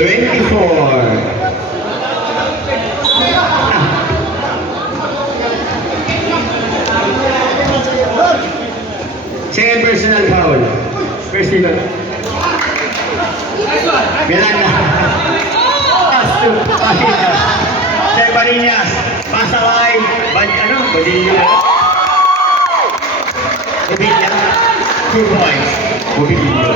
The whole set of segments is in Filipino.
Second personal foul. First level. Miranda. Pass to Pahina. Sir Barinas. Pasaway. Badillo. Ubilla. 2 points. Ubilla.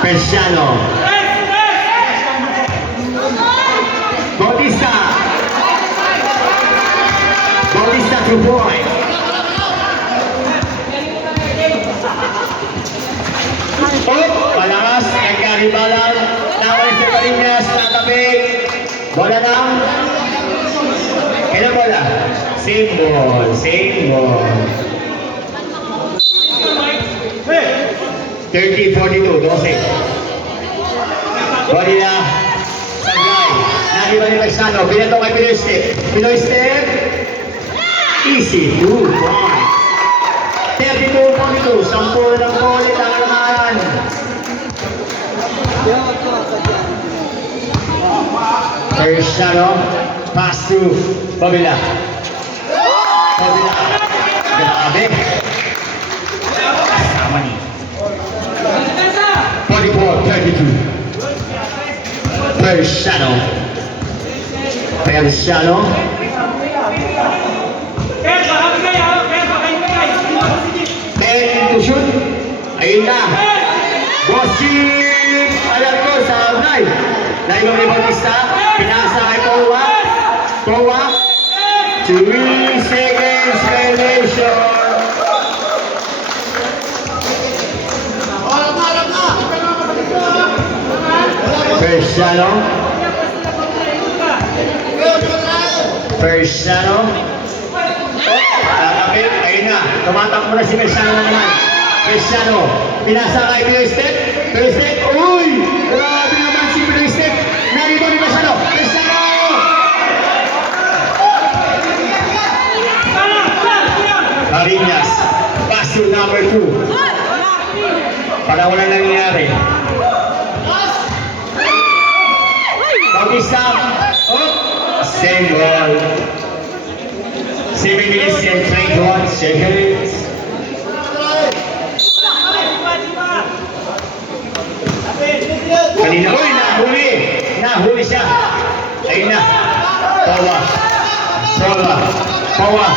Persiano. Bautista. Bautista 2 points. Malakas. Nagkaribalan. Naway sa Barinas. Natabig. Bola lang. Kailan bola? Same ball. 30-42, 12. Body na. Saglay. Nariba ni Paisano. Binato kay Pinoy Step. Pinoy Step. Easy. 2 points. 32-42. 10 ng ulit ang alamaan. Paisano. Pass to Babila. Grabe. Sama ni. 44-32. Persiano. To shoot. Ayun na. Bossing. Alam ko sa Arnay. Naibang ni Bautista. Pinasa kay Kowa. 3 seconds violation. Persiano. Ayun na. Tumatakbo na si Persiano na naman. Persiano. Pinasa kay Pinoy Step. Uy! Grabe naman si Pinoy Step. Narito ni Persiano. Marinas. Pass to number 2. Para wala nangyayari. Bautista. Same ball. 7 minutes and 21 seconds. Kanina, nahuli siya. Ayun na. Powa.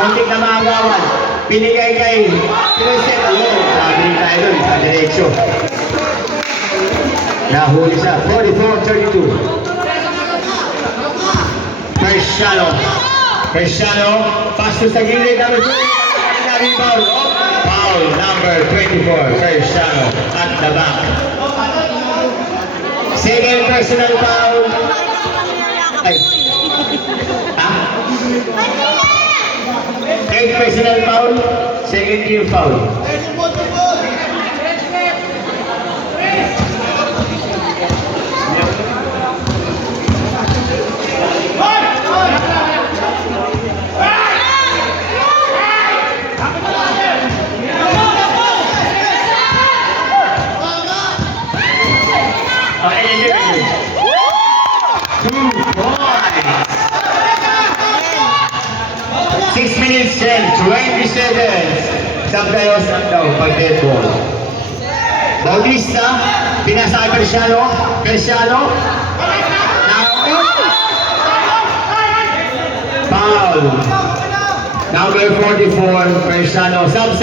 Muntik na maagawan. Pinigay kay Crescent. Sabi tayo doon sa diretsyo. Nahuli siya. 44-32. Persiano, pass to sa gilid, number 2, rebound, foul, number 24, Persiano, at the back. Second personal foul. Third personal foul, second team foul. Minutes and 20 seconds. Sabdayos ang daw pag-dead ball. Bautista, pinasa kay Persiano. Foul. Number 44, Persiano. Sub.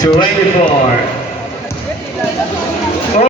24.